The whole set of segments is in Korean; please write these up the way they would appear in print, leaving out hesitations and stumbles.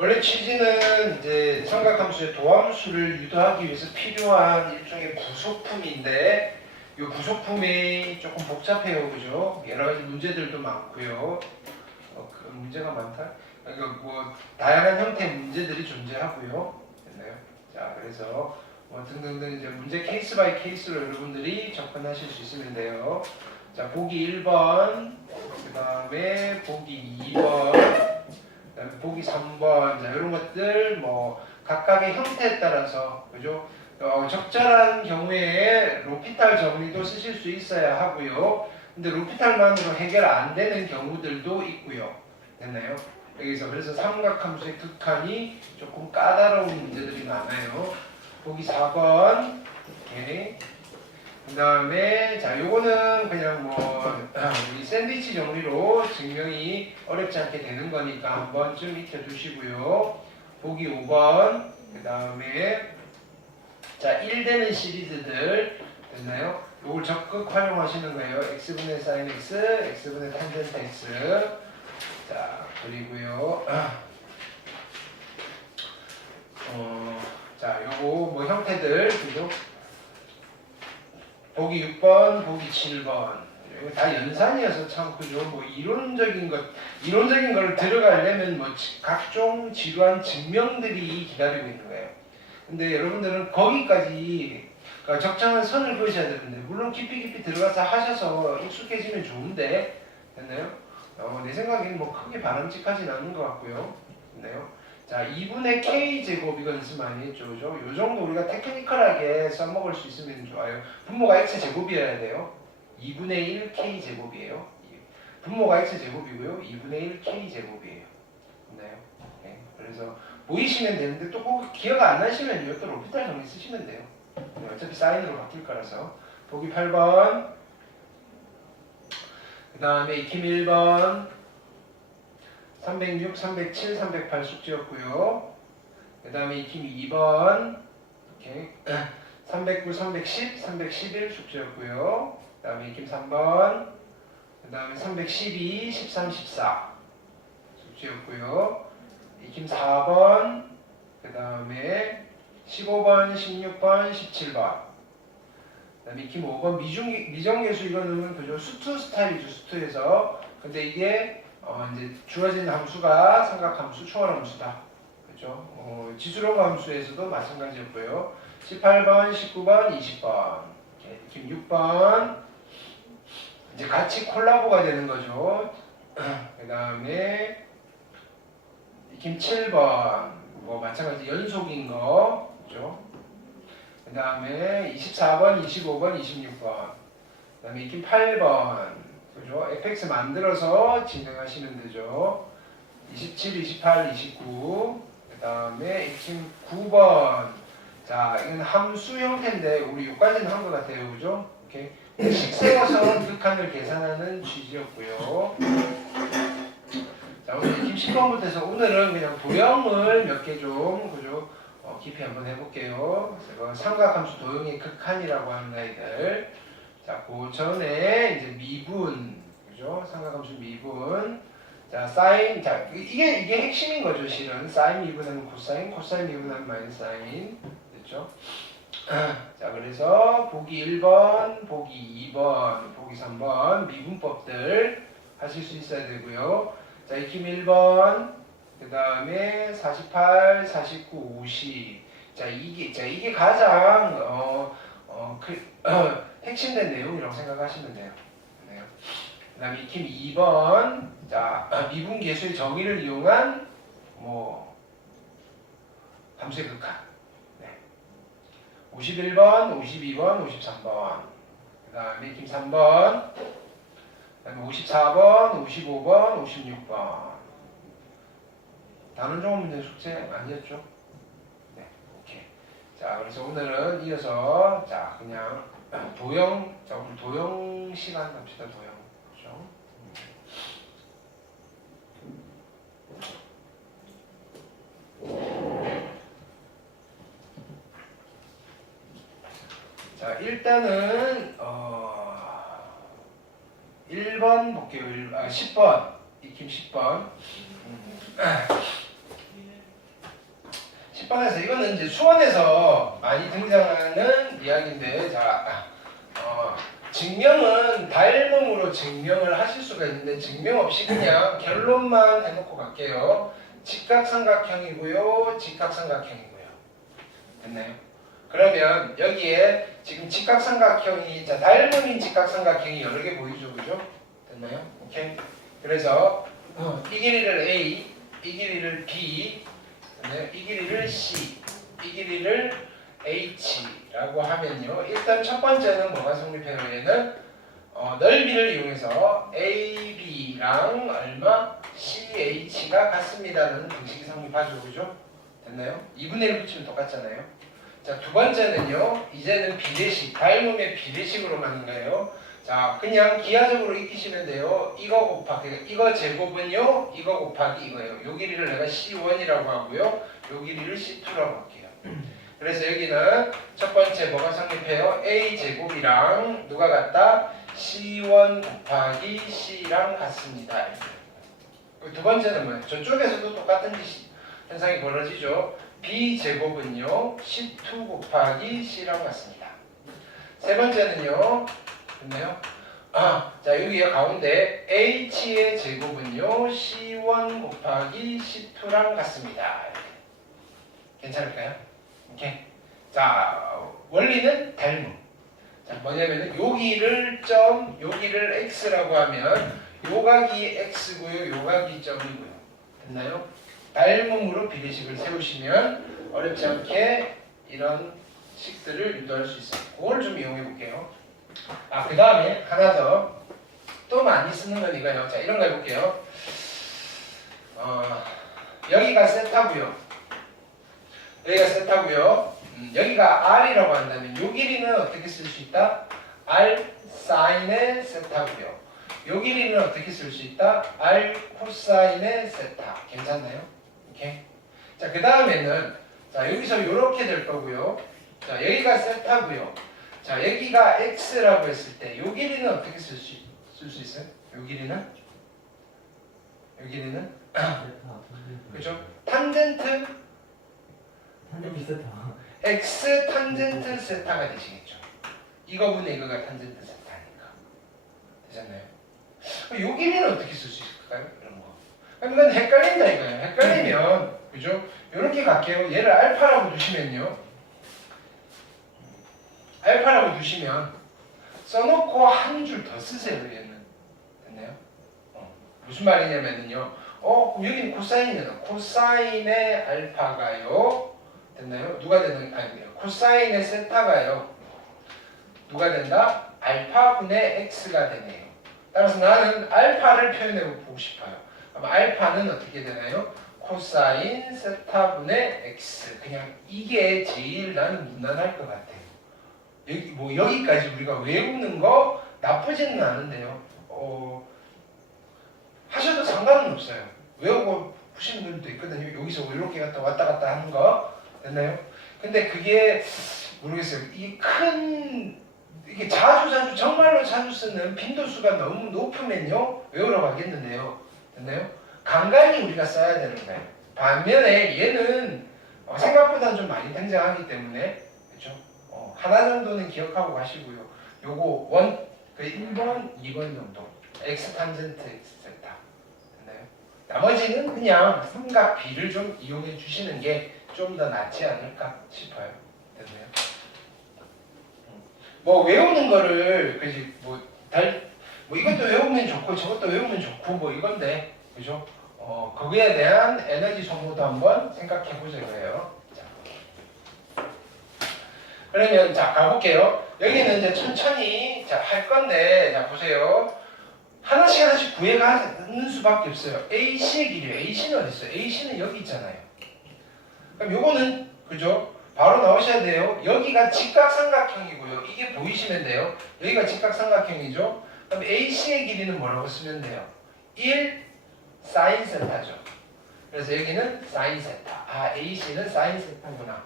원래 취지는 이제 삼각함수의 도함수를 유도하기 위해서 필요한 일종의 부속품인데 이 부속품이 조금 복잡해요, 그죠? 여러 가지 문제들도 많고요. 그 문제가 많다. 그러니까 뭐 다양한 형태의 문제들이 존재하고요. 됐나요? 자, 그래서 뭐 등등등 이제 문제 케이스 바이 케이스로 여러분들이 접근하실 수 있으면 돼요. 자, 보기 1번, 그 다음에 보기 2번, 그 다음에 보기 3번, 자, 이런 것들 뭐 각각의 형태에 따라서, 그죠? 적절한 경우에 로피탈 정리도 쓰실 수 있어야 하고요. 근데 로피탈만으로 해결 안 되는 경우들도 있고요. 됐나요? 여기서 그래서 삼각함수의 극한이 조금 까다로운 문제들이 많아요. 보기 4번. 오케이. 그 다음에 자 요거는 그냥 뭐 우리 샌드위치 정리로 증명이 어렵지 않게 되는 거니까 한 번쯤 익혀주시고요. 보기 5번. 그 다음에 자 1되는 시리즈들 됐나요? 요걸 적극 활용하시는 거예요. x분의 sin x, x분의 탄젠트 x. 자 그리고요. 자 요거 뭐 형태들 그죠? 보기 6번, 보기 7번. 이거 다 연산이어서 참 그죠? 뭐 이론적인 걸 들어가려면 뭐 각종 지루한 증명들이 기다리고 있는 거예요. 근데 여러분들은 거기까지 그러니까 적정한 선을 그으셔야 되는데 물론 깊이 들어가서 하셔서 익숙해지면 좋은데 됐나요? 내 생각에는 뭐 크게 바람직하진 않은 것 같고요. 됐나요? 자, 2분의 k제곱 이거 연습 많이 했죠, 그죠? 요 정도 우리가 테크니컬하게 써먹을 수 있으면 좋아요. 분모가 x제곱이어야 돼요. 2분의 1 k제곱이에요. 분모가 x제곱이고요. 2분의 1 k제곱이에요. 됐나요? 네. 그래서 보이시면 되는데 또 꼭 기억 안 나시면 이것도 로피탈 정리 쓰시면 돼요. 네, 어차피 사인으로 바뀔 거라서. 보기 8번. 그 다음에 익힘 1번. 306, 307, 308 숙제였고요. 그 다음에 익힘 2번. 오케이. 309, 310, 311 숙제였고요. 그 다음에 익힘 3번. 그 다음에 312, 13, 14 숙제였고요. 익힘 4번. 그 다음에 15번, 16번, 17번. 그 다음에 익힘 5번. 미정계수 이거는 그죠? 수투 스타일이죠. 수투에서. 근데 이게 이제 주어진 함수가 삼각함수, 초월함수다. 그죠? 지수론 함수에서도 마찬가지였고요. 18번, 19번, 20번. 익힘 6번. 이제 같이 콜라보가 되는 거죠. 그 다음에 익힘 7번. 뭐 마찬가지 연속인 거. 그죠? 그 다음에 24번, 25번, 26번. 그 다음에 익힘 8번. 그죠? fx 만들어서 진행하시면 되죠. 27, 28, 29. 그 다음에 익힘 9번. 자, 이건 함수 형태인데 우리 여기까지는 한 것 같아요. 그죠? 오케이. 식 세워서 극한을 계산하는 취지였고요. 자, 오늘 익힘 10번부터 해서 오늘은 그냥 도형을 몇 개 좀 그죠? 깊이 한번 해볼게요. 그래서 삼각함수 도형의 극한이라고 하는 아이들. 자, 그 전에 이제 미분, 그죠? 삼각함수 미분. 자, 사인, 자, 이게 핵심인 거죠, 실은. 사인 미분하면 코사인, 코사인 미분하면 마이너스 사인. 됐죠? 자, 그래서 보기 1번, 보기 2번, 보기 3번 미분법들 하실 수 있어야 되고요. 자, 익힘 1번, 그 다음에 48, 49, 50. 자, 이게 가장 핵심된 내용이라고 생각하시면 돼요. 네. 그 다음에 익힘 2번. 자, 미분계수의 정의를 이용한 뭐 함수의 극한. 네. 51번, 52번, 53번. 그 다음에 익힘 3번. 그 다음에 54번, 55번, 56번. 단원 종합 문제 숙제 아니었죠? 네, 오케이. 자, 그래서 오늘은 이어서 자 그냥 도형, 자 우리 도형 시간 갑시다. 도형, 그렇죠? 자, 일단은 1번 볼게요. 10번 익힘 10번. 10번에서 이거는 이제 수원에서 많이 등장하는 이야기인데 자 증명은 닮음으로 증명을 하실 수가 있는데 증명 없이 그냥 결론만 해놓고 갈게요. 직각삼각형이고요. 직각삼각형이고요. 됐나요? 그러면 여기에 지금 직각삼각형이 자 닮음인 직각삼각형이 여러 개 보이죠, 그죠? 됐나요? 오케이. 그래서 이 길이를 A, 이 길이를 B, 이 길이를 C, 이 길이를 H라고 하면요. 일단 첫 번째는 뭐가 성립해요? 얘는 넓이를 이용해서 AB랑 얼마? CH가 같습니다라는 방식이 성립하죠, 그죠? 됐나요? 2분의 1 붙이면 똑같잖아요. 자, 두 번째는요. 이제는 비례식, 닮음의 비례식으로 가는 거예요. 자, 그냥 기하적으로 익히시면 돼요. 이거 곱하기, 이거 제곱은요. 이거 곱하기 이거예요. 요 길이를 내가 C1이라고 하고요. 요 길이를 C2라고 할게요. 그래서 여기는 첫 번째 뭐가 성립해요? A 제곱이랑 누가 같다? C1 곱하기 C랑 같습니다. 두 번째는 뭐예요? 저쪽에서도 똑같은 현상이 벌어지죠. B 제곱은요. C2 곱하기 C랑 같습니다. 세 번째는요. 됐나요? 자 여기에 가운데 H의 제곱은요. C1 곱하기 C2랑 같습니다. 괜찮을까요? 오케이. 자 원리는 닮음. 자 뭐냐면은 여기를 X라고 하면 요각이 X고요. 요각이 점이고요. 됐나요? 닮음으로 비례식을 세우시면 어렵지 않게 이런 식들을 유도할 수 있어요. 그걸 좀 이용해 볼게요. 그 다음에 하나 더 또 많이 쓰는 건 이거예요. 자 이런 거 해볼게요. 여기가 세타고요. 여기가 세타고요. 여기가 R이라고 한다면 요 길이는 어떻게 쓸 수 있다? R 사인의 세타고요. 요 길이는 어떻게 쓸 수 있다? R 코사인의 세타. 괜찮나요? 오케이. 자, 그 다음에는 자 여기서 요렇게 될 거고요. 자, 여기가 세타고요. 자, 여기가 X라고 했을 때 요 길이는 어떻게 쓸 수 있어요? 요 길이는? 그죠? 탄젠트 X 탄젠트 세타가 되시겠죠. 이거분의 이거가 탄젠트 세타니까. 되셨나요? 요 길이는 어떻게 쓸 수 있을까요? 이런 거. 그러면 헷갈린다 이거예요. 헷갈리면 그죠? 요렇게 갈게요. 얘를 알파라고 두시면요. 알파라고 두시면 써놓고 한 줄 더 쓰세요. 얘는. 됐나요? 무슨 말이냐면요. 여기는 코사인이잖아. 코사인의 알파가요. 됐나요? 누가 되는 코사인의 세타가요. 누가 된다? 알파분의 x가 되네요. 따라서 나는 알파를 표현해 보고 싶어요. 그럼 알파는 어떻게 되나요? 코사인 세타분의 x. 그냥 이게 제일 나는 무난할 것 같아요. 여기까지 우리가 외우는 거 나쁘지는 않은데요. 하셔도 상관은 없어요. 외우고 푸시는 분들도 있거든요. 여기서 이렇게 왔다 갔다 하는 거 됐나요? 근데 그게 모르겠어요. 이게 자주 정말로 자주 쓰는 빈도수가 너무 높으면요 외우러 가겠는데요. 됐나요? 간간히 우리가 써야 되는 거예요. 반면에 얘는 생각보다는 좀 많이 등장하기 때문에 그렇죠? 하나 정도는 기억하고 가시고요. 요거 1번, 2번 정도 x 탄젠트 x 세타 됐나요? 나머지는 그냥 삼각 B를 좀 이용해 주시는 게 좀 더 낫지 않을까 싶어요. 됐나요? 외우는 거를 그지 이것도 외우면 좋고 저것도 외우면 좋고 이건데 그죠? 거기에 대한 에너지 소모도 한번 생각해 보자고요. 그러면 자 가볼게요. 여기는 이제 천천히 할 건데 자 보세요. 하나씩 구해가는 수밖에 없어요. AC의 길이요. AC는 어디 있어요? AC는 여기 있잖아요. 그럼 요거는 그죠? 바로 나오셔야 돼요. 여기가 직각삼각형이고요. 이게 보이시면 돼요. 여기가 직각삼각형이죠. 그럼 AC의 길이는 뭐라고 쓰면 돼요? 1 사인 세타죠. 그래서 여기는 사인 세타. AC는 사인 세타구나.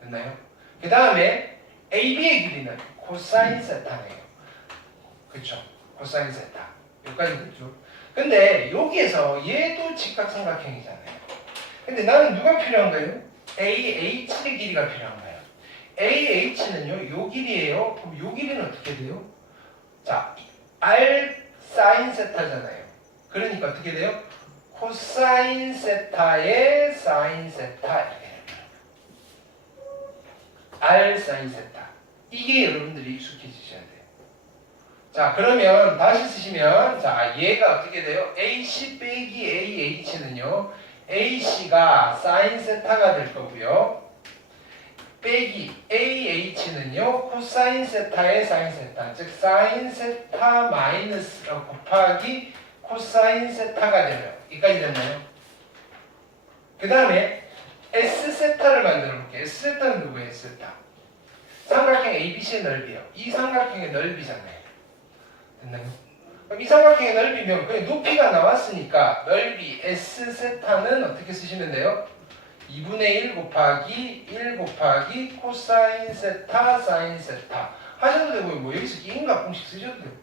됐나요? 그 다음에 AB의 길이는 코사인 세타네요. 그쵸? 코사인 세타. 여기까지 됐죠? 근데 여기에서 얘도 직각삼각형이잖아요. 근데 나는 누가 필요한 거예요? AH의 길이가 필요한 거예요. AH는요, 요 길이에요. 그럼 요 길이는 어떻게 돼요? 자, R 사인 세타잖아요. 그러니까 어떻게 돼요? 코사인 세타의 사인 세타 이렇게 됩니다. R 사인 세타. 이게 여러분들이 익숙해지셔야 돼요. 자, 그러면 다시 쓰시면 자, 얘가 어떻게 돼요? AC 빼기 AH는요. AC가 사인 세타가 될 거고요. 빼기 AH는요. 코사인 세타의 사인 세타. 즉 사인 세타 마이너스 곱하기 코사인 세타가 되면 여기까지 됐나요? 그 다음에 S세타를 만들어 볼게요. S세타는 누구예요? S세타. 삼각형 ABC의 넓이요. 이 삼각형의 넓이잖아요. 됐나요? 그럼 이 삼각형의 넓이면 그냥 높이가 나왔으니까 넓이 S세타는 어떻게 쓰시면 돼요? 2분의 1 곱하기 1 곱하기 코사인 세타 사인 세타 하셔도 되고요. 뭐 여기서 기인각 공식 쓰셔도 되고.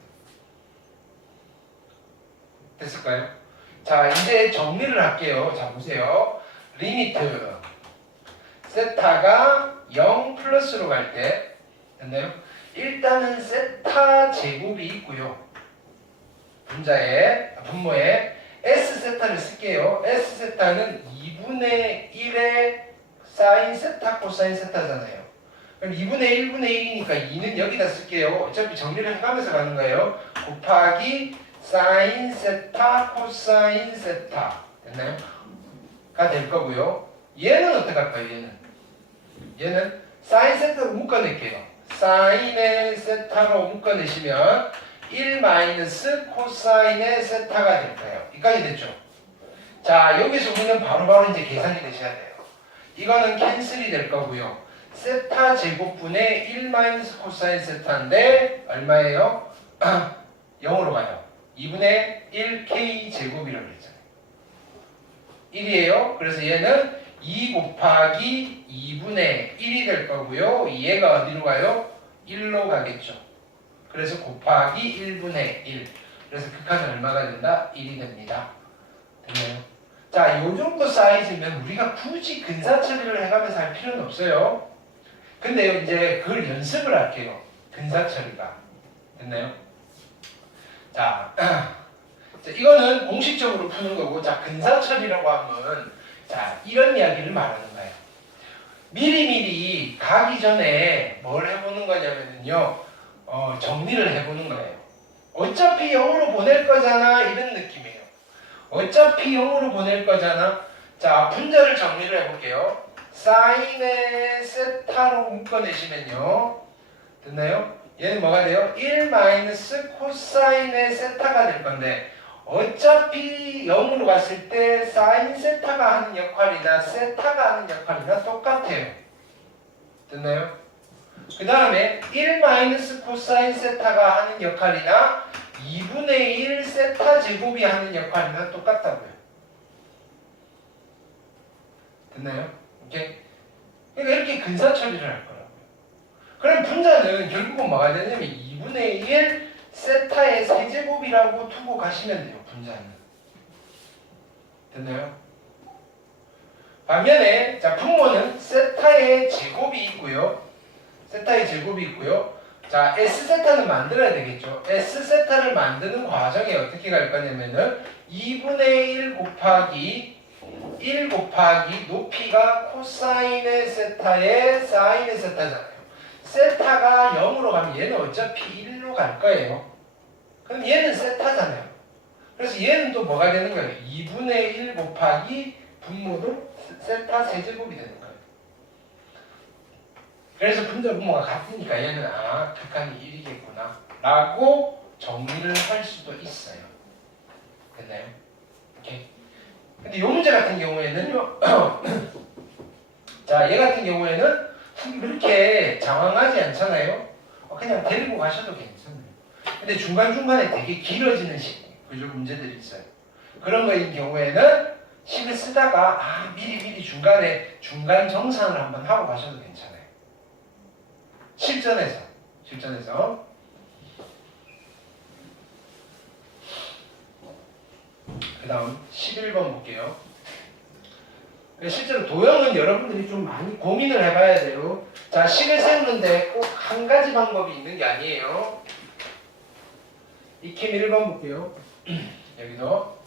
됐을까요? 자, 이제 정리를 할게요. 자, 보세요. 리미트 세타가 0 플러스로 갈 때 됐나요? 일단은 세타 제곱이 있고요. 분모에 S세타를 쓸게요. S세타는 2분의 1의 사인 세타 코사인 세타잖아요. 그럼 2분의 1분의 1이니까 2는 여기다 쓸게요. 어차피 정리를 해가면서 가는 거예요. 곱하기 사인 세타 코사인 세타 됐나요? 가 될 거고요. 얘는 어떻게 할까요? 얘는 사인 세타로 묶어낼게요. 사인의 세타로 묶어내시면 1 마이너스 코사인의 세타가 될 거예요. 여기까지 됐죠? 자, 여기서 우리는 바로바로 이제 계산이 되셔야 돼요. 이거는 캔슬이 될 거고요. 세타 제곱분의 1 마이너스 코사인 세타인데 얼마예요? 0으로 가요. 2분의 1k 제곱이라고 그랬잖아요. 1이에요. 그래서 얘는 2 곱하기 2분의 1이 될 거고요. 얘가 어디로 가요? 1로 가겠죠. 그래서 곱하기 1분의 1. 그래서 극한은 얼마가 된다? 1이 됩니다. 됐나요? 자, 요 정도 사이즈면 우리가 굳이 근사 처리를 해가면서 할 필요는 없어요. 근데요, 이제 그걸 연습을 할게요. 근사 처리가. 됐나요? 자, 이거는 공식적으로 푸는 거고, 자, 근사 처리라고 하면, 자, 이런 이야기를 말하는 거예요. 미리미리 가기 전에 뭘 해보는 거냐면요, 정리를 해보는 거예요. 어차피 0으로 보낼 거잖아, 이런 느낌이에요. 어차피 0으로 보낼 거잖아. 자, 분자를 정리를 해볼게요. 사인의 세타로 묶어내시면요. 됐나요? 얘는 뭐가 돼요? 1 마이너스 코사인의 세타가 될 건데 어차피 0으로 갔을 때 사인 세타가 하는 역할이나 세타가 하는 역할이나 똑같아요. 됐나요? 그 다음에 1 마이너스 코사인 세타가 하는 역할이나 2분의 1 세타 제곱이 하는 역할이나 똑같다고요. 됐나요? 오케이? 그러니까 이렇게 근사 처리를 할 거라고요. 그럼 분자는 결국은 뭐가 되냐면 2분의 1 세타의 세제곱이라고 두고 가시면 돼요. 분자는. 됐나요? 반면에 자, 분모는 세타의 제곱이 있고요. 세타의 제곱이 있고요. 자, S세타는 만들어야 되겠죠. S세타를 만드는 과정에 어떻게 갈 거냐면은 2분의 1 곱하기 높이가 코사인의 세타의 사인의 세타잖아요. 세타가 0으로 가면 얘는 어차피 1로 갈 거예요. 그럼 얘는 세타잖아요. 그래서 얘는 또 뭐가 되는 거예요? 2분의 1 곱하기 분모도 세타 세제곱이 되는 거예요. 그래서 분자 분모가 같으니까 얘는 극한이 1이겠구나 라고 정리를 할 수도 있어요. 됐나요? 오케이. 근데 이 문제 같은 경우에는요 자, 얘 같은 경우에는 그렇게 장황하지 않잖아요. 그냥 데리고 가셔도 괜찮아요. 근데 중간중간에 되게 길어지는 그죠 문제들이 있어요. 그런 거인 경우에는 식을 쓰다가 미리 중간에 중간 정산을 한번 하고 가셔도 괜찮아요. 실전에서 그 다음 11번 볼게요. 실제로 도형은 여러분들이 좀 많이 고민을 해봐야 돼요. 자, 식을 세우는데 꼭 한 가지 방법이 있는 게 아니에요. 익힘 1번 볼게요. 여기도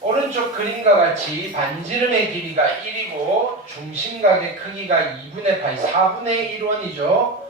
오른쪽 그림과 같이 반지름의 길이가 1이고 중심각의 크기가 2분의 파이 4분의 1원이죠.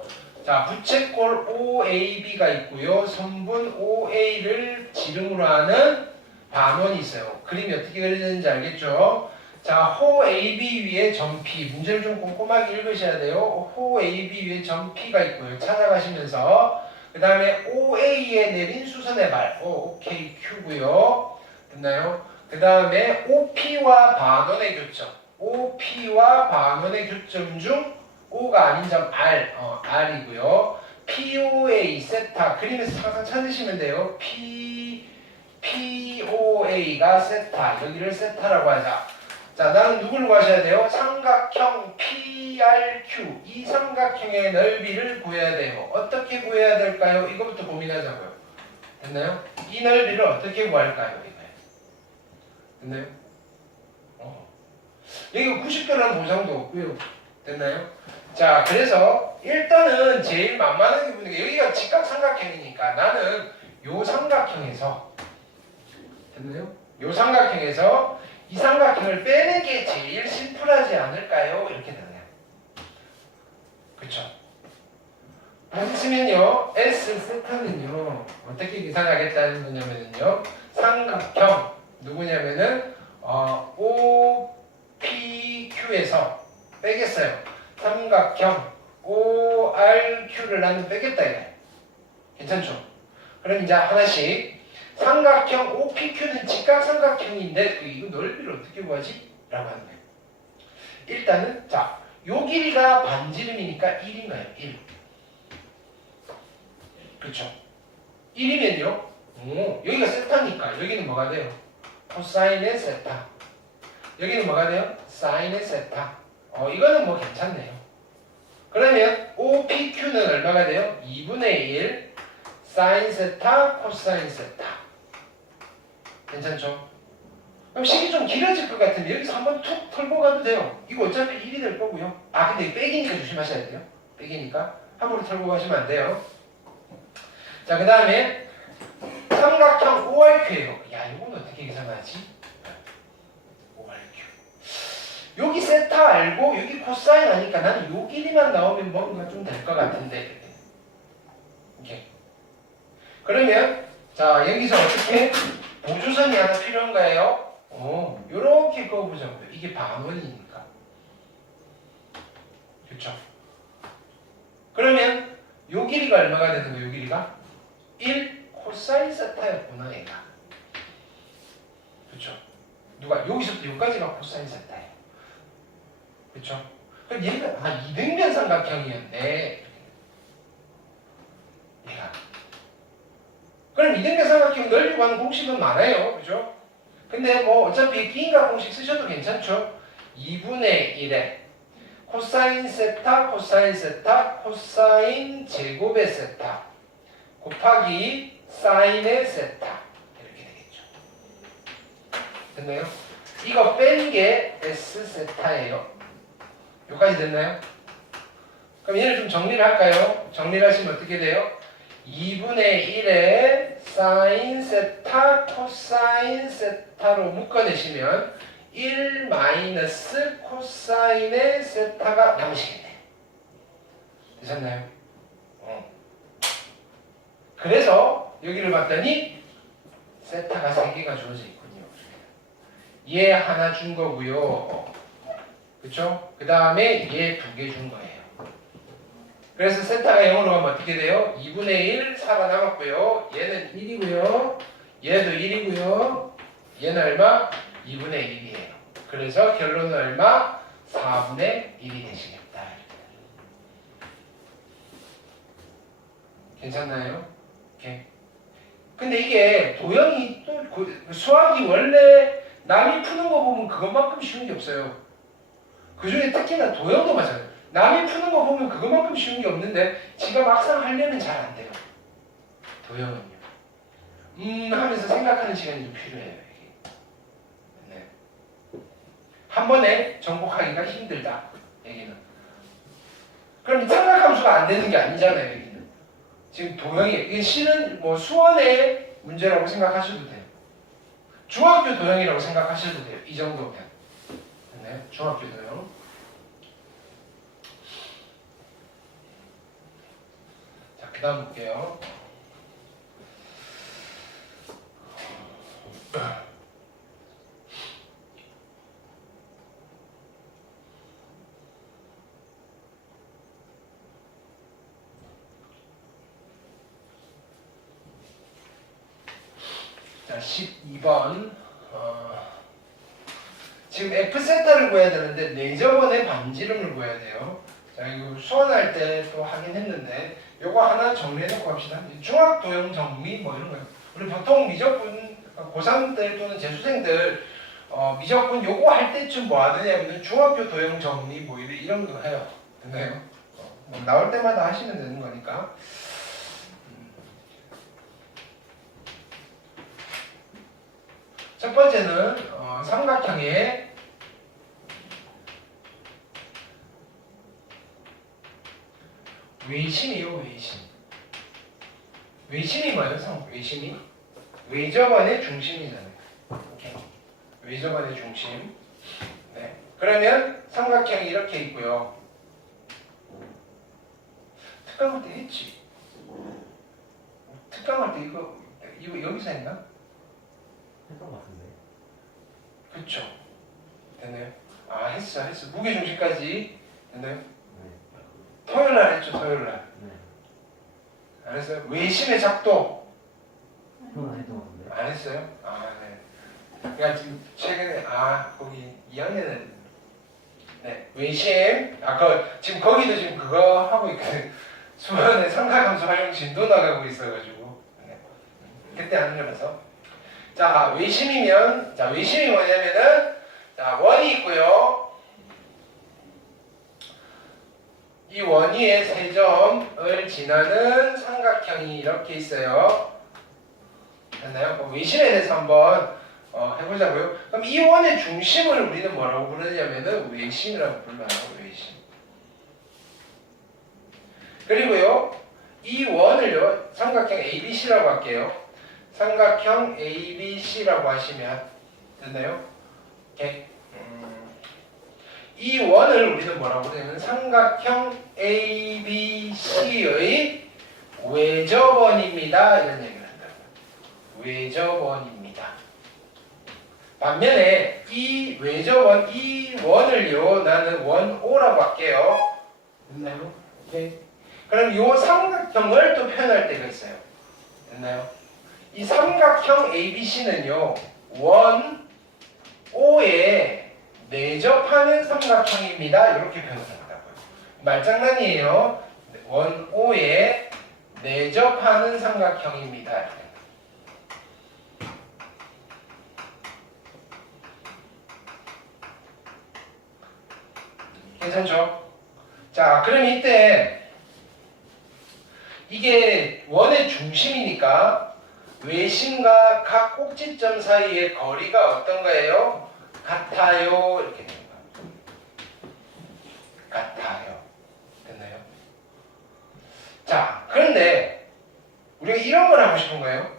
자, 부채꼴 OAB가 있고요. 선분 OA를 지름으로 하는 반원이 있어요. 그림이 어떻게 그려지는지 알겠죠? 자, 호 AB 위에 점 P. 문제를 좀 꼼꼼하게 읽으셔야 돼요. 호 AB 위에 점 P가 있고요. 찾아가시면서 그 다음에 OA에 내린 수선의 발 OK Q고요. 됐나요? 그 다음에 OP와 반원의 교점. OP와 반원의 교점 중 O가 아닌 점 R, R이고요. POA 세타 그림에서 항상 찾으시면 돼요. POA가 세타, 여기를 세타라고 하자. 자, 나는 누구를 구하셔야 돼요? 삼각형 PRQ, 이 삼각형의 넓이를 구해야 돼요. 어떻게 구해야 될까요? 이거부터 고민하자고요. 됐나요? 이 넓이를 어떻게 구할까요? 이거요. 됐나요? 여기 90도라는 보장도 없고요. 됐나요? 자, 그래서 일단은 제일 만만하게 보는 게 여기가 직각삼각형이니까 나는 요 삼각형에서 됐나요? 요 삼각형에서 이 삼각형을 빼는 게 제일 심플하지 않을까요? 이렇게 되네요. 그쵸? 보시면요, S 세타는요 어떻게 계산하겠다는 거냐면요, 삼각형 누구냐면은 OPQ에서 빼겠어요. 삼각형 ORQ를 나는 빼겠다 이거예요. 괜찮죠? 그럼 이제 하나씩. 삼각형 OPQ는 직각삼각형인데 이거 넓이를 어떻게 구하지? 라고 하는 거예요. 일단은 자, 요 길이가 반지름이니까 1인가요? 1. 그렇죠? 1이면요. 여기가 세타니까 여기는 뭐가 돼요? 코사인의 세타. 여기는 뭐가 돼요? 사인의 세타. 이거는 뭐 괜찮네요. 그러면 OPQ는 얼마가 돼요? 2분의 1 사인 세타 코사인 세타. 괜찮죠? 그럼 식이 좀 길어질 것 같은데 여기서 한번 툭 털고 가도 돼요. 이거 어차피 1이 될 거고요. 아, 근데 빼기니까 조심하셔야 돼요. 빼기니까 함부로 털고 가시면 안 돼요. 자, 그 다음에 삼각형 ORQ예요. 야, 이건 어떻게 계산하지? ORQ. 여기 세타 알고 여기 코사인 하니까 나는 요 길이만 나오면 뭔가 좀 될 것 같은데. 오케이. 그러면 자, 여기서 어떻게 보조선이 하나 필요한가요? 요렇게 그어보자고요. 이게 반원이니까. 그쵸? 그러면 요 길이가 얼마가 되는 거예요? 요 길이가? 1 코사인 세타였구나 얘가. 그쵸? 누가 여기서부터 여기까지가 코사인 세타예요. 그쵸? 그럼 얘가 이등변 삼각형이었네. 얘가. 그럼 이등변 삼각형 넓이 구하는 공식은 많아요. 그죠? 근데 뭐 어차피 기인각 공식 쓰셔도 괜찮죠? 2분의 1에 코사인 세타 코사인 세타 코사인 제곱의 세타 곱하기 사인의 세타 이렇게 되겠죠. 됐나요? 이거 뺀 게 S 세타예요. 여기까지 됐나요? 그럼 얘를 좀 정리를 할까요? 정리를 하시면 어떻게 돼요? 2분의 1에 사인 세타 코사인 세타로 묶어내시면 1 마이너스 코사인의 세타가 남으시겠네. 되셨나요? 그래서 여기를 봤더니 세타가 3개가 주어져 있군요. 얘 하나 준 거고요. 그쵸? 그 다음에 얘 2개 준 거예요. 그래서 세타가 0으로 가면 어떻게 돼요? 2분의 1 살아남았고요. 얘는 1이고요. 얘도 1이고요. 얘는 얼마? 2분의 1이에요. 그래서 결론은 얼마? 4분의 1이 되시겠다. 괜찮나요? 오케이. 근데 이게 도형이 또 수학이 원래 남이 푸는 거 보면 그것만큼 쉬운 게 없어요. 그 중에 특히나 도형도 마찬가지예요. 남이 푸는 거 보면 그것만큼 쉬운 게 없는데 지가 막상 하려면 잘 안 돼요. 도형은요. 하면서 생각하는 시간이 좀 필요해요. 이게. 네. 한 번에 정복하기가 힘들다. 여기는. 그럼 삼각함수가 안 되는 게 아니잖아요. 여기는. 지금 도형이 이게 실은 뭐 수원의 문제라고 생각하셔도 돼요. 중학교 도형이라고 생각하셔도 돼요. 이 정도면. 네, 중학교 도형. 자, 그 다음 볼게요. 자, 12번. 지금 F세타를 구해야 되는데 내저번의 반지름을 구해야 돼요. 자, 이거 수원할 때 또 하긴 했는데 요거 하나 정리해놓고 갑시다. 중학도형 정리 뭐 이런 거예요. 우리 보통 미적분 고3 때 또는 재수생들 미적분 요거 할 때쯤 뭐 하느냐면 중학교 도형 정리 뭐 이런 거 해요. 됐나요? 뭐 나올 때마다 하시면 되는 거니까. 첫 번째는 삼각형의 외심이요. 외심. 외심이 뭐예요? 외심이? 외접원의 중심이잖아요. 오케이. 외접원의 중심. 네. 그러면 삼각형이 이렇게 있고요. 특강할 때 했지. 특강할 때 이거 여기서 했나? 했던 것 같은데. 그쵸. 됐네요. 아, 했어. 무게중심까지. 됐나요? 네. 토요일날 했죠, 토요일날. 네. 알았어요? 외심의 작도. 그건 했던 것 같은데. 안 했어요? 아, 네. 그러니까 지금 최근에, 거기 2학년은, 네, 외심. 지금 거기도 지금 그거 하고 있거든. 수원의 삼각함수 활용 진도 나가고 있어가지고. 네. 그때 안 들어서. 자, 외심이면, 자, 외심이 뭐냐면은, 자, 원이 있고요. 이 원위의 세 점을 지나는 삼각형이 이렇게 있어요. 됐나요? 외심에 대해서 한번 해보자고요. 그럼 이 원의 중심을 우리는 뭐라고 부르냐면은 외심이라고 불러요. 외심. 그리고요, 이 원을요, 삼각형 ABC라고 할게요. 삼각형 ABC라고 하시면 됐나요? 오케이. 이 원을 우리는 뭐라고 그러냐면 삼각형 ABC의 외접원입니다. 이런 얘기를 한다고요. 외접원입니다. 반면에 이 외접원, 이 원을요, 나는 원 O라고 할게요. 됐나요? 오케이. 그럼 이 삼각형을 또 표현할 때가 있어요. 됐나요? 이 삼각형 ABC는요, 원 O에 내접하는 삼각형입니다. 이렇게 표현한다고요. 말장난이에요. 원 O에 내접하는 삼각형입니다. 괜찮죠? 자, 그럼 이때 이게 원의 중심이니까 외심과 각 꼭지점 사이의 거리가 어떤 거예요? 같아요. 이렇게 되는 거예요. 같아요. 됐나요? 자, 그런데 우리가 이런 걸 하고 싶은 거예요.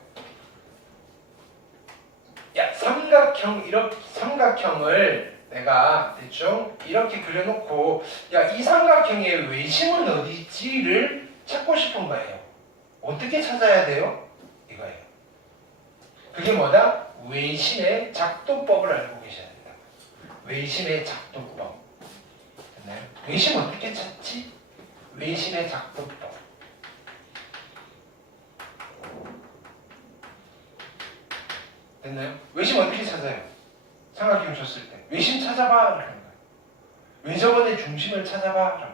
야, 삼각형을 내가 대충 이렇게 그려놓고, 야, 이 삼각형의 외심은 어디지를 찾고 싶은 거예요. 어떻게 찾아야 돼요? 이거예요. 그게 뭐다? 외심의 작도법을 알고 계셔야 된다. 외심의 작도법. 됐나요? 외심 어떻게 찾지? 외심의 작도법. 됐나요? 외심 어떻게 찾아요? 삼각형 줬을 때 외심 찾아봐 라는 거예요. 외접원의 중심을 찾아봐 라고.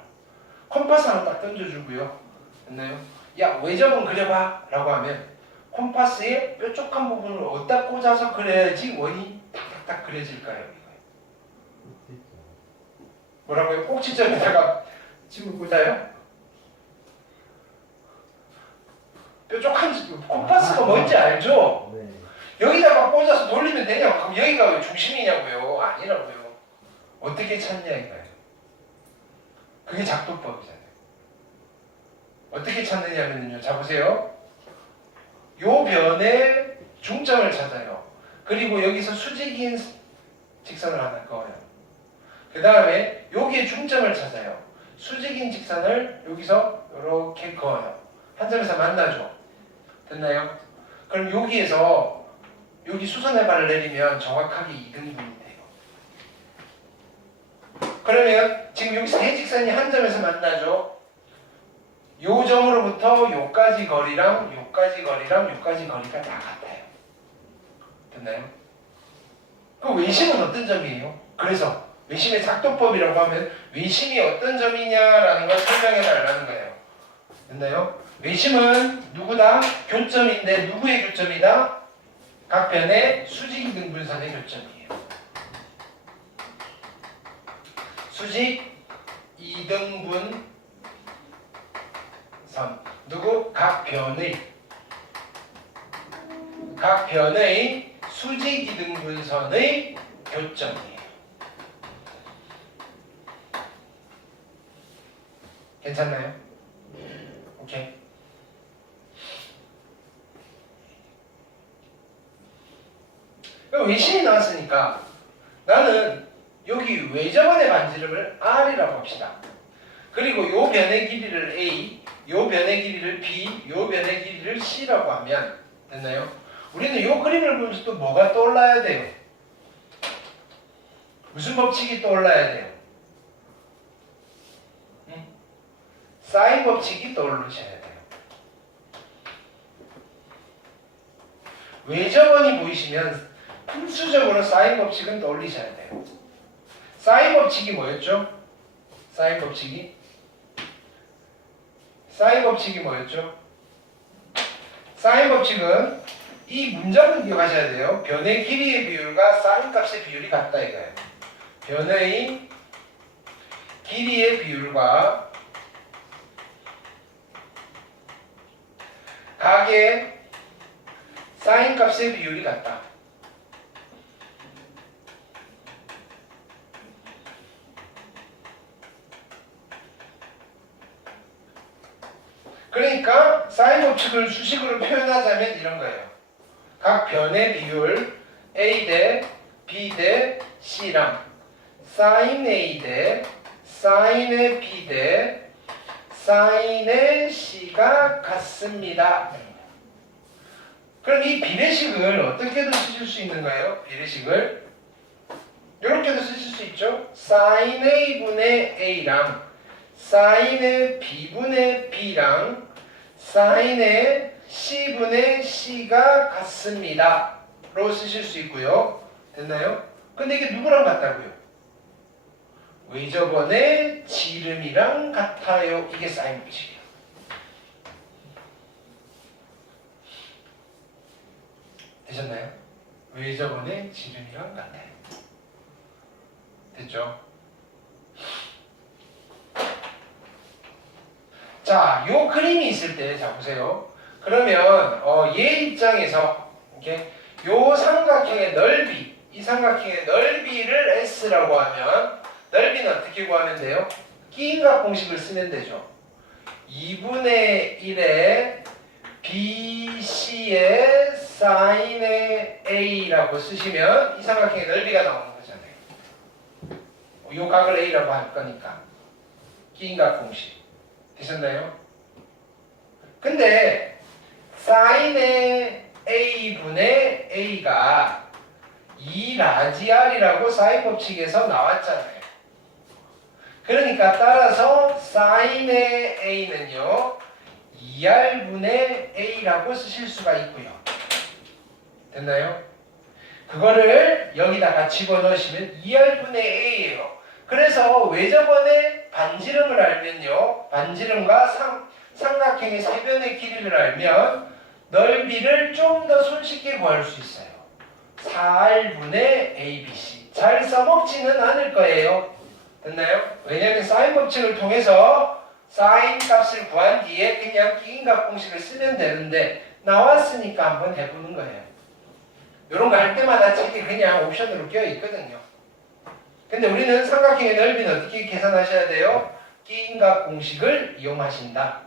컴파스 하나 딱 던져주고요. 됐나요? 야, 외접원 그려봐 라고 하면 콤파스의 뾰족한 부분을 어디다 꽂아서 그려야지 원이 탁탁탁 그려질까요? 뭐라고요? 꼭지점에다가 집을 꽂아요? 뾰족한 콤파스가 뭔지 알죠? 네. 여기다가 꽂아서 돌리면 되냐고. 그럼 여기가 왜 중심이냐고요? 아니라고요. 어떻게 찾냐 이거예요. 그게 작도법이잖아요. 어떻게 찾느냐면요. 자 보세요. 요 변의 중점을 찾아요. 그리고 여기서 수직인 직선을 하나 그어요. 그 다음에 여기에 중점을 찾아요. 수직인 직선을 여기서 이렇게 그어요. 한 점에서 만나죠. 됐나요? 그럼 여기에서 여기 수선의 발을 내리면 정확하게 2등분이 돼요. 그러면 지금 여기 세 직선이 한 점에서 만나죠. 요 점으로부터 요까지 거리랑 요까지 거리랑 요까지 거리가 다 같아요. 됐나요? 그 외심은 어떤 점이에요? 그래서 외심의 작도법이라고 하면 외심이 어떤 점이냐라는 걸 설명해 달라는 거예요. 됐나요? 외심은 누구다? 교점인데 누구의 교점이다? 각 변의 수직 등분선의 교점이에요. 수직 이등분선 누구? 각 변의 수직 이등분선의 교점이에요. 괜찮나요? 오케이. 외심이 나왔으니까 나는 여기 외접원의 반지름을 R이라고 합시다. 그리고 요 변의 길이를 A, 요 변의 길이를 B, 요 변의 길이를 C라고 하면 됐나요? 우리는 요 그림을 보면서 또 뭐가 떠올라야 돼요? 무슨 법칙이 떠올라야 돼요? 사인 법칙이 떠오르셔야 돼요. 외접원이 보이시면 필수적으로 사인 법칙은 떠올리셔야 돼요. 사인 법칙이 뭐였죠? 사인 법칙이 뭐였죠? 사인 법칙은 이 문장을 기억하셔야 돼요. 변의 길이의 비율과 사인 값의 비율이 같다 이거예요. 변의 길이의 비율과 각의 사인 값의 비율이 같다. 그러니까 사인 법칙을 수식으로 표현하자면 이런 거예요. 각 변의 비율 A 대 B 대 C랑 사인 A 대 사인의 B 대 사인의 C가 같습니다. 그럼 이 비례식을 어떻게도 쓰실 수 있는 거예요? 비례식을 이렇게도 쓰실 수 있죠. 사인 A분의 A랑 사인의 B분의 B랑 사인의 C분의 C가 같습니다 로 쓰실 수 있고요. 됐나요? 근데 이게 누구랑 같다고요? 외접원의 지름이랑 같아요. 이게 사인 법칙이에요. 되셨나요? 외접원의 지름이랑 같아요. 됐죠? 자, 요 그림이 있을 때, 자 보세요. 그러면 얘 입장에서 이렇게 요 삼각형의 넓이, 이 삼각형의 넓이를 S라고 하면 넓이는 어떻게 구하면 돼요? 끼인각 공식을 쓰면 되죠. 2분의 1의 BC의 사인의 A라고 쓰시면 이 삼각형의 넓이가 나오는 거잖아요. 요 각을 A라고 할 거니까 끼인각 공식 되셨나요? 근데 사인의 A분의 A가 2라지알이라고 사인 법칙에서 나왔잖아요. 그러니까 따라서 사인의 A는요 2R분의 A라고 쓰실 수가 있고요. 됐나요? 그거를 여기다가 집어넣으시면 2R분의 A예요. 그래서 외접원의 반지름을 알면요 반지름과 삼각형의 세변의 길이를 알면 넓이를 좀 더 손쉽게 구할 수 있어요. 4R분의 ABC. 잘 써먹지는 않을 거예요. 됐나요? 왜냐하면 사인 법칙을 통해서 사인 값을 구한 뒤에 그냥 끼인각 공식을 쓰면 되는데 나왔으니까 한번 해보는 거예요. 이런 거 할 때마다 책에 그냥 옵션으로 껴 있거든요. 근데 우리는 삼각형의 넓이는 어떻게 계산하셔야 돼요? 끼인각 공식을 이용하신다.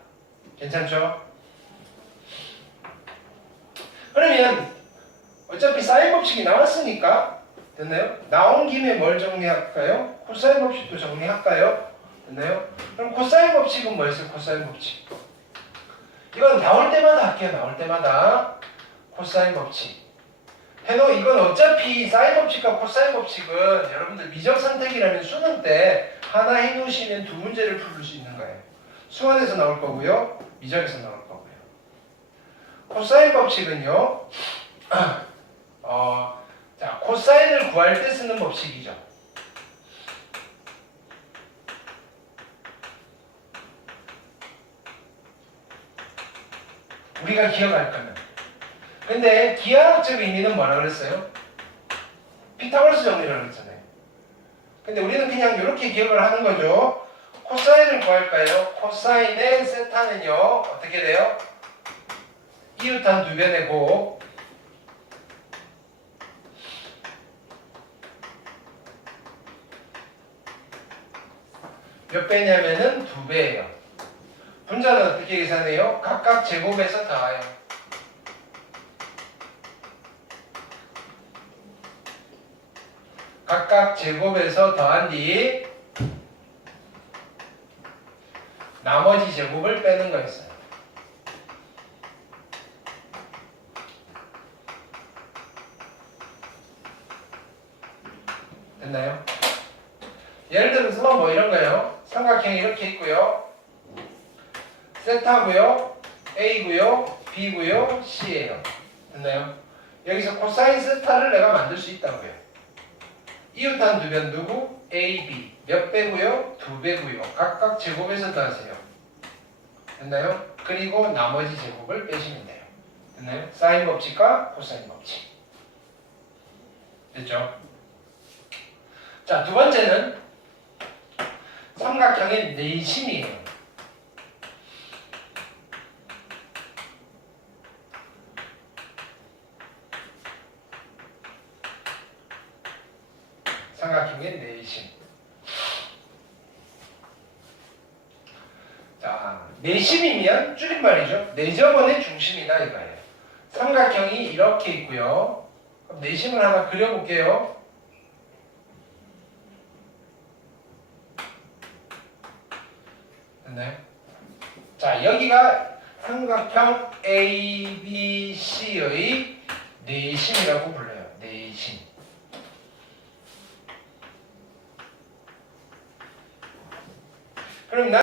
괜찮죠? 그러면 어차피 사인 법칙이 나왔으니까 됐나요? 나온 김에 뭘 정리할까요? 코사인 법칙도 정리할까요? 됐나요? 그럼 코사인 법칙은 뭐였어요? 코사인 법칙. 이건 나올 때마다 할게요. 나올 때마다 코사인 법칙. 해도 이건 어차피 사인 법칙과 코사인 법칙은 여러분들 미적 선택이라면 수능 때 하나 해놓으시면 두 문제를 풀 수 있는 거예요. 수원에서 나올 거고요. 미적에서 나올 거고요. 코사인 법칙은요. 자, 코사인을 구할 때 쓰는 법칙이죠. 우리가 기억할 거는. 근데 기하학적 의미는 뭐라 그랬어요? 피타고라스 정리라고 그랬잖아요. 근데 우리는 그냥 이렇게 기억을 하는 거죠. 코사인을 구할까요? 코사인의 세타는요. 어떻게 돼요? 이웃한 두 변의 곱 몇 배냐면은 2배예요. 분자는 어떻게 계산해요? 각각 제곱해서 더해요. 각각 제곱해서 더한 뒤 나머지 제곱을 빼는 거였어요. 됐나요? 예를 들어서 뭐 이런 거예요. 삼각형이 이렇게 있고요. 세타고요. A고요. B고요. C예요. 됐나요? 여기서 코사인 세타를 내가 만들 수 있다고요. 이웃한 두 변 누구? A, B. 몇 배고요? 2배고요. 각각 제곱해서 더하세요. 됐나요? 그리고 나머지 제곱을 빼시면 돼요. 됐나요? 사인 법칙과 코사인 법칙. 됐죠? 자, 두 번째는 삼각형의 내심이에요. 삼각형의 내심. 자, 내심이면 줄임말이죠. 내접원의 중심이다 이거예요. 삼각형이 이렇게 있고요. 그럼 내심을 하나 그려볼게요. 됐나요? 자, 여기가 삼각형 ABC의 내심이라고 불러요. 내심. 그럼